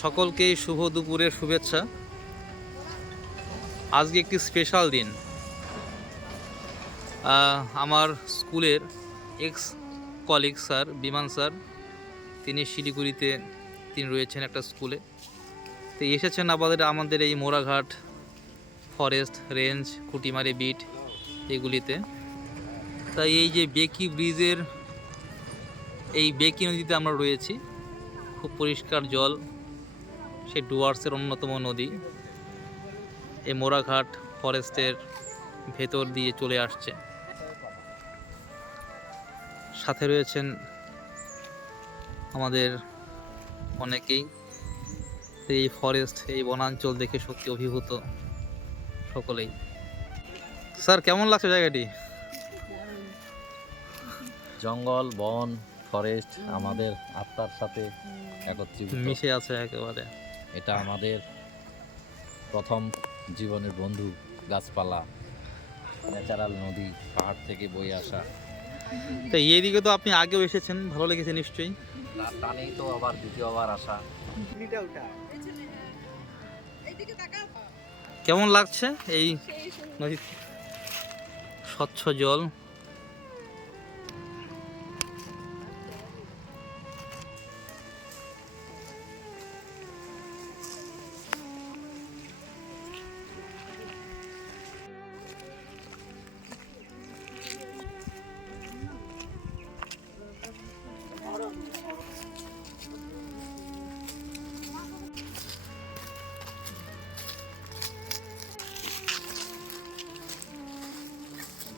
সকলকেই শুভ দুপুরের শুভেচ্ছা। আজকে একটি স্পেশাল দিন। আমার স্কুলের এক্স কলিগ স্যার বিমান স্যার, তিনি শিলিগুড়িতে রয়েছেন একটা স্কুলে। তো এসেছেন আমাদের এই মোড়াঘাট ফরেস্ট রেঞ্জ, খুঁটিমারি বিট এগুলিতে। তাই এই যে বেকি ব্রিজের এই বেকি নদীতে আমরা রয়েছি, খুব পরিষ্কার জল, সেই ডুয়ার্সের অন্যতম নদী এই মোড়াঘাট ফরেস্টের ভেতর দিয়ে চলে আসছে। সাথে রয়েছেন আমাদের অনেকেই। এই ফরেস্ট, এই বনাঞ্চল দেখে সত্যি অভিভূত সকলেই। স্যার, কেমন লাগছে জায়গাটি? জঙ্গল, বন, ফরেস্ট আমাদের আত্মার সাথে একত্রিত মিশে আছে একেবারে। এটা আমাদের প্রথম জীবনের বন্ধু। গাছপালা, ন্যাচারাল নদী, পাহাড় থেকে বয়ে আসা। তো এইদিকে তো আপনি আগেও এসেছেন, ভালো লেগেছে নিশ্চয়ই? তার টানেই তো আবার দ্বিতীয়বার আসা। কেমন লাগছে এই নদীর স্বচ্ছ জল?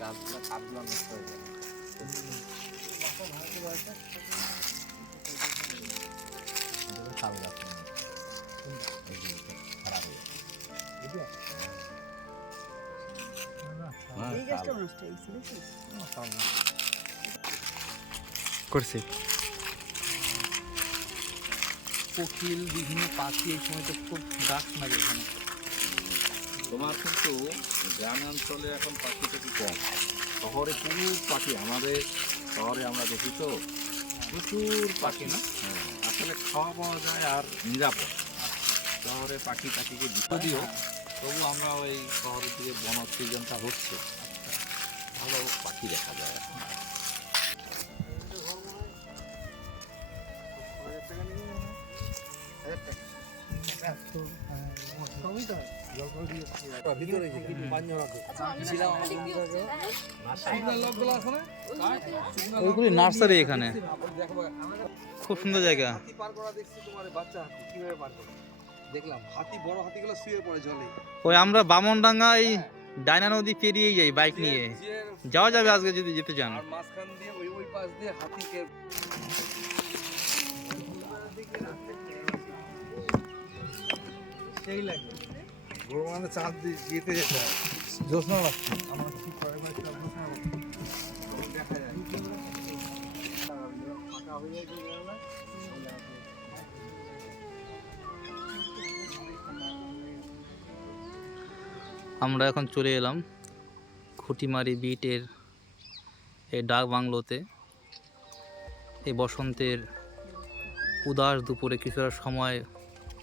গাছগুলো কাঠগুলো নষ্ট হয়ে যাবে। শাল গাছ খারাপ হয়ে করছি। কোকিল, বিভিন্ন পাখি এই সময় তো খুব ডাক লাগে এখানে। তোমার কিন্তু গ্রামাঞ্চলে এখন পাখি টাখি কম, শহরে প্রচুর পাখি। আমাদের শহরে আমরা দেখি তো প্রচুর পাখি না। আসলে খাওয়া পাওয়া যায় আর নিরাপদ। শহরে পাখি টাখিকে যদিও তবু আমরা ওই শহরের দিকে বন সৃজনটা হচ্ছে, ভালো পাখি দেখা যায় এখন। ওইগুলি নার্সারি এখানে, খুব সুন্দর জায়গা। দেখলাম হাতি, বড় হাতিগুলো শুয়ে পড়ে জলে। ওই আমরা বামনডাঙ্গা এই ডায়না নদী পেরিয়ে যাই বাইক নিয়ে, যাওয়া যাবে আজকে যদি যেতে চান। আর মাঝখান দিয়ে ওই পাশ দিয়ে হাতিকে সেই লাগে বড় মানে চাঁদ যেতে যেতে জ্যোৎস্না লাগছে আমার ঠিক করে জ্যোৎস্না দেখা যায় ফাঁকা হয়ে যায় আমরা এখন চলে এলাম খুঁটিমারি বিটের এই ডাক বাংলোতে। এই বসন্তের উদাস দুপুরে কিছুটা সময়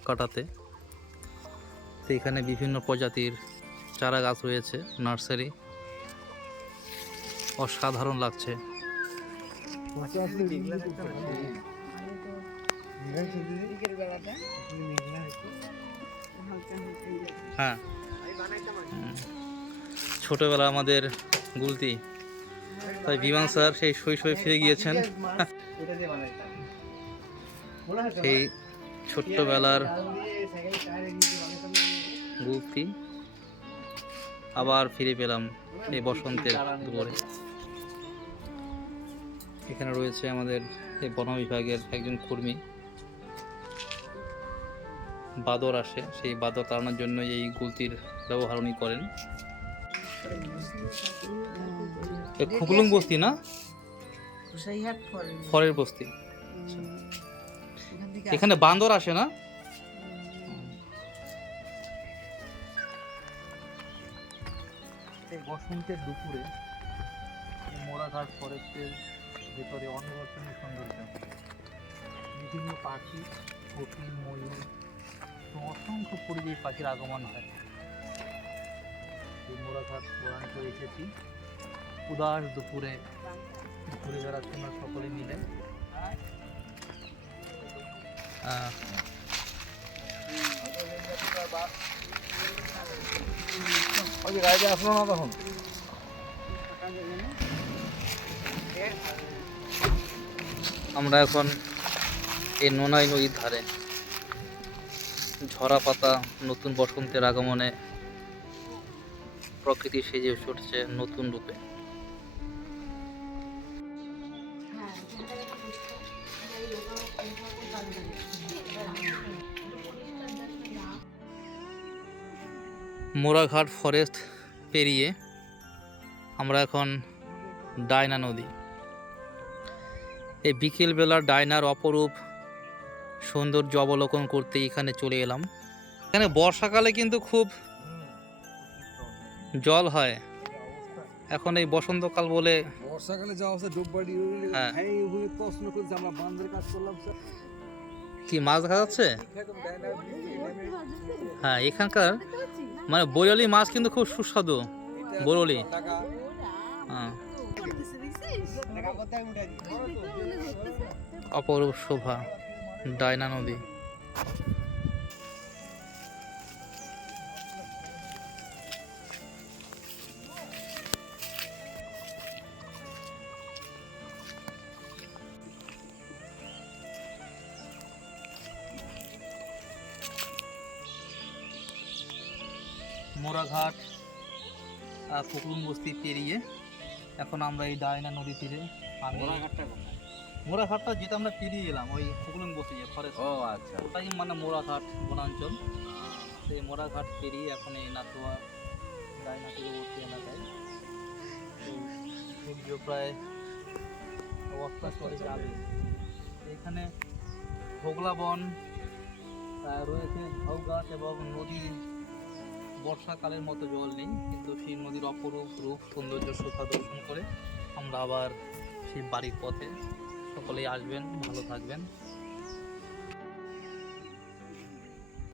কাটাতে। তো এখানে বিভিন্ন প্রজাতির চারা গাছ রয়েছে, নার্সারি। অসাধারণ লাগছে। হ্যাঁ, ছোটবেলা আমাদের গুলতি, তাই বিমান স্যার সেই শৈশবে ফিরে গিয়েছেন। সেই ছোট্টবেলার গুলতি আবার ফিরে পেলাম এই বসন্তের দুপুরে। এখানে রয়েছে আমাদের এই বন বিভাগের একজন কর্মী। বাদর আসে, সেই বাদর তাড়ানোর জন্য এই গুলতির ব্যবহার উনি করেন। খুবলুং বস্তি না, ফরের বস্তি। এখানে বান্দর আসে না? এই বসন্তের দুপুরে মোড়াঘাট ফরেস্টের ভেতরে অনির্বচনীয় সৌন্দর্য। বিভিন্ন পাখি, কোকিল, ময়ূর এবং অসংখ্য পরিযায়ী পাখির আগমন হয়। এই মোড়াঘাট বনাঞ্চলে এসেছি, উদাস দুপুরে ঘুরে বেড়াচ্ছি আমরা সকলে মিলে। ওই যে গাড়িতে আসলো না তখন। আমরা এখন এই নোনাই নদীর ধারে, ঝরা পাতা নতুন বসন্তের আগমনে প্রকৃতি সেজে উঠছে নতুন রূপে। মোড়াঘাট ফরেস্ট পেরিয়ে আমরা এখন ডায়না নদী, এই বিকেলবেলার ডায়নার অপরূপ সৌন্দর্য অবলোকন করতে এখানে চলে এলাম। এখানে বর্ষাকালে কিন্তু খুব জল হয়, এখন এই বসন্তকাল বলে বর্ষাকালে যাওয়া অবস্থা ডুববাড়ি। হ্যাঁ। হ্যাঁ, ওগুলো প্রশ্ন করছে, আমরা বান্ধের কাজ করলাম স্যার। কি মাছ দেখা যাচ্ছে। হ্যাঁ, এখানকার মানে বৈরলি মাছ কিন্তু খুব সুস্বাদু। বৈরলি, হ্যাঁ, অপরূপ শোভা ডায়না নদী। মোড়াঘাট পুকুরুন বস্তি পেরিয়ে এখন আমরা এই ডায়না নদী তীরে। মোড়াঘাটটা যেটা আমরা পেরিয়ে এলাম, ওই পুকুরুন বস্তি যে ফরেস্ট, ও আচ্ছা, ওটাই মানে মোড়াঘাট বনাঞ্চল। সেই মোড়াঘাট পেরিয়ে এখন এই নাথুয়া ডায়না তীরবর্তী এলাকায়। তো সূর্য প্রায় অবস্থা চলে যাবে। এখানে হোগলা বন রয়েছে, ঝাউ গাছ এবং নদীর বর্ষাকালের মতো জল নেই, কিন্তু সেই নদীর অপরূপ রূপ সৌন্দর্য শোভা দর্শন করে আমরা আবার সেই বাড়ির পথে। সকলেই আসবেন, ভালো থাকবেন।